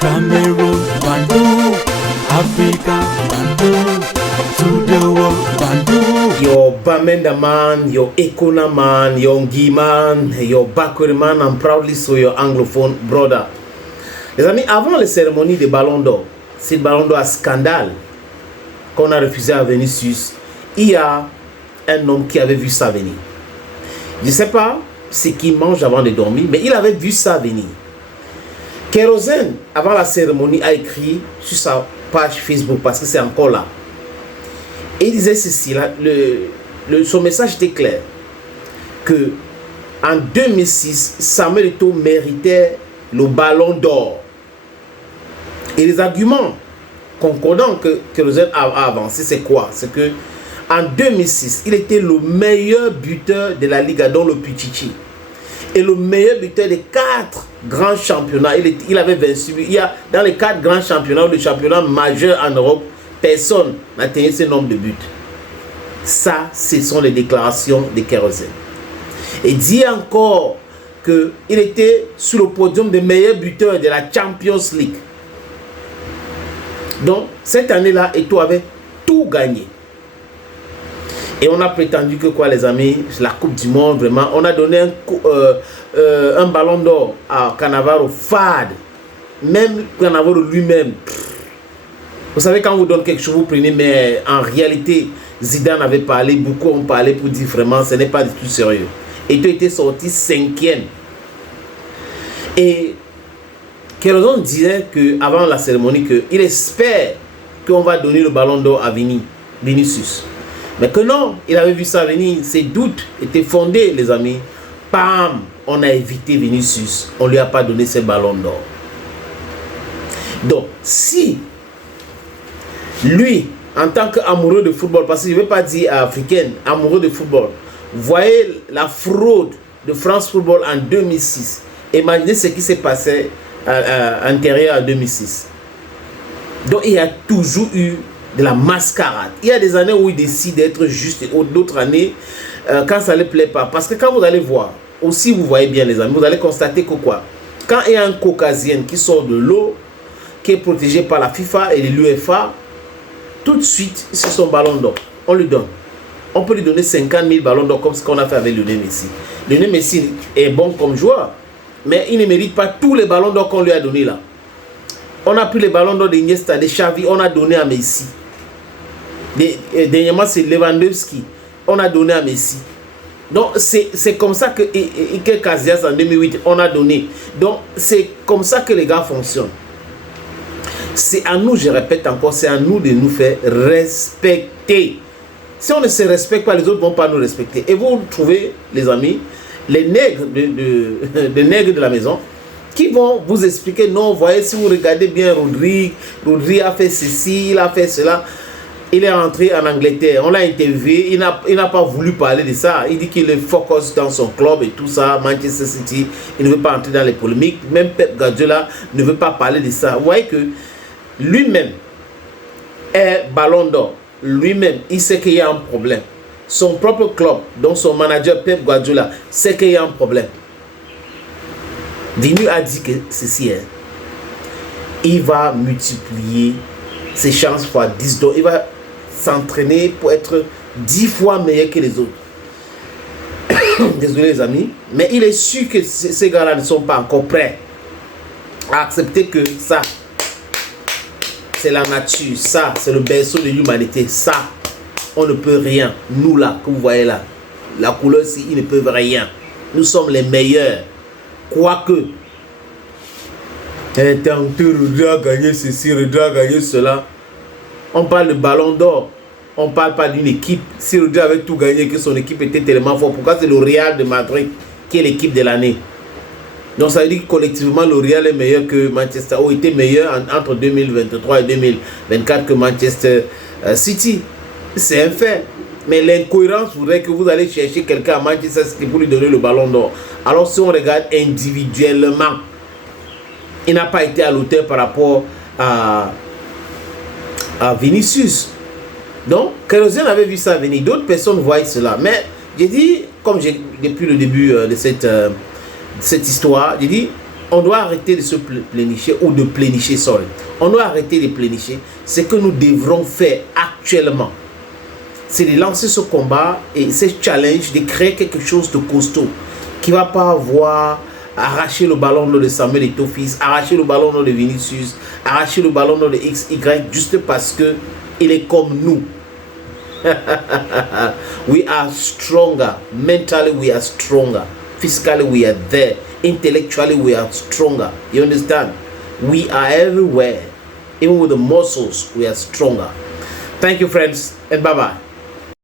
Cameroon, Bandung, Africa, Bandung, to the world, Bandung. Your Bamenda man, your Ekona man, your Ngi man, your Bakweri man, I'm proudly so your anglophone brother. Les amis, avant les cérémonies des Ballons d'Or, c'est le Ballon d'Or à scandale qu'on a refusé à Vinicius. Il y a un homme qui avait vu ça venir. Je ne sais pas ce qu'il mange avant de dormir, mais il avait vu ça venir. Kérosène, avant la cérémonie, a écrit sur sa page Facebook, parce que c'est encore là. Et il disait ceci, là, son message était clair, que en 2006, Samuel Eto'o méritait le Ballon d'Or. Et les arguments concordants que Kérosène a avancé, c'est quoi? C'est que en 2006, il était le meilleur buteur de la Liga, dont le Pichichi. Et le meilleur buteur des 4 grands championnats. Il avait 26 buts. Dans les 4 grands championnats, le championnat majeur en Europe, personne n'a atteint ce nombre de buts. Ça, ce sont les déclarations de Kérosène. Et dit encore qu'il était sur le podium des meilleurs buteurs de la Champions League. Donc, cette année-là, Eto'o avait tout gagné. Et on a prétendu que quoi, les amis, la Coupe du Monde, vraiment, on a donné un Ballon d'Or à Cannavaro fade. Même Cannavaro lui-même. Vous savez, quand vous donnez quelque chose, vous prenez, mais en réalité, Zidane avait parlé, beaucoup ont parlé pour dire vraiment, ce n'est pas du tout sérieux. Eto'o était sorti 5e. Et Kérosène disait qu'avant la cérémonie, qu'il espère qu'on va donner le Ballon d'Or à Vinicius. Mais que non, il avait vu ça venir, ses doutes étaient fondés, les amis. Pam, on a évité Vinicius, on ne lui a pas donné ses ballons d'or. Donc, si lui, en tant qu'amoureux de football, parce que je ne veux pas dire africain, amoureux de football, voyez la fraude de France Football en 2006. Imaginez ce qui s'est passé à l'intérieur en 2006. Donc, il y a toujours eu de la mascarade. Il y a des années où il décide d'être juste et d'autres années quand ça ne lui plaît pas. Parce que quand vous allez voir, aussi vous voyez bien les amis, vous allez constater que quoi? Quand il y a un caucasien qui sort de l'eau, qui est protégé par la FIFA et l'UEFA, tout de suite, c'est son ballon d'or. On lui donne. On peut lui donner 50 000 ballons d'or comme ce qu'on a fait avec Lionel Messi. Lionel Messi est bon comme joueur, mais il ne mérite pas tous les ballons d'or qu'on lui a donnés là. On a pris les ballons d'or d'Iniesta, de Xavi, on a donné à Messi. Dernièrement, c'est Lewandowski. On a donné à Messi. Donc, c'est comme ça que Iker Casillas en 2008, on a donné. Donc, c'est comme ça que les gars fonctionnent. C'est à nous, je répète encore, c'est à nous de nous faire respecter. Si on ne se respecte pas, les autres ne vont pas nous respecter. Et vous trouvez, les amis, les nègres de nègres de la maison qui vont vous expliquer, non, voyez, si vous regardez bien Rodri a fait ceci, il a fait cela. Il est rentré en Angleterre, on l'a interviewé, il n'a pas voulu parler de ça. Il dit qu'il est focus dans son club et tout ça, Manchester City, il ne veut pas entrer dans les polémiques. Même Pep Guardiola ne veut pas parler de ça. Vous voyez que lui-même est Ballon d'Or. Lui-même, il sait qu'il y a un problème. Son propre club, dont son manager Pep Guardiola, sait qu'il y a un problème. Vinu a dit que ceci est. Il va multiplier ses chances fois 10. Donc il va s'entraîner pour être 10 fois meilleur que les autres. Désolé les amis, mais il est sûr que ces gars-là ne sont pas encore prêts à accepter que ça, c'est la nature, ça, c'est le berceau de l'humanité, ça, on ne peut rien. Nous là, que vous voyez là, la couleur ici, ils ne peuvent rien. Nous sommes les meilleurs. Quoique, Rodri a gagné ceci, Rodri a gagné cela. On parle de Ballon d'Or. On ne parle pas d'une équipe. Si Rodri avait tout gagné, que son équipe était tellement forte, pourquoi c'est le Real de Madrid qui est l'équipe de l'année? Donc ça veut dire que collectivement, le Real est meilleur que Manchester, ou était meilleur entre 2023 et 2024 que Manchester City. C'est un fait. Mais l'incohérence voudrait que vous allez chercher quelqu'un à Manchester City pour lui donner le Ballon d'Or. Alors si on regarde individuellement, il n'a pas été à l'auteur par rapport à Vinicius. Donc, Kérosène avait vu ça venir. D'autres personnes voient cela. Mais j'ai dit, comme depuis le début de cette histoire, j'ai dit, On doit arrêter de se plénicher ou de plénicher, sorry. On doit arrêter de plénicher. Ce que nous devrons faire actuellement, c'est de lancer ce combat et ce challenge, de créer quelque chose de costaud qui ne va pas avoir arraché le ballon de Samuel Eto'o-Fils, arracher le ballon de Vinicius, arracher le ballon de XY juste parce que il est comme nous. We are stronger. Mentally we are stronger. Physically we are there. Intellectually we are stronger. You understand? We are everywhere. Even with the muscles we are stronger. Thank you friends and bye bye.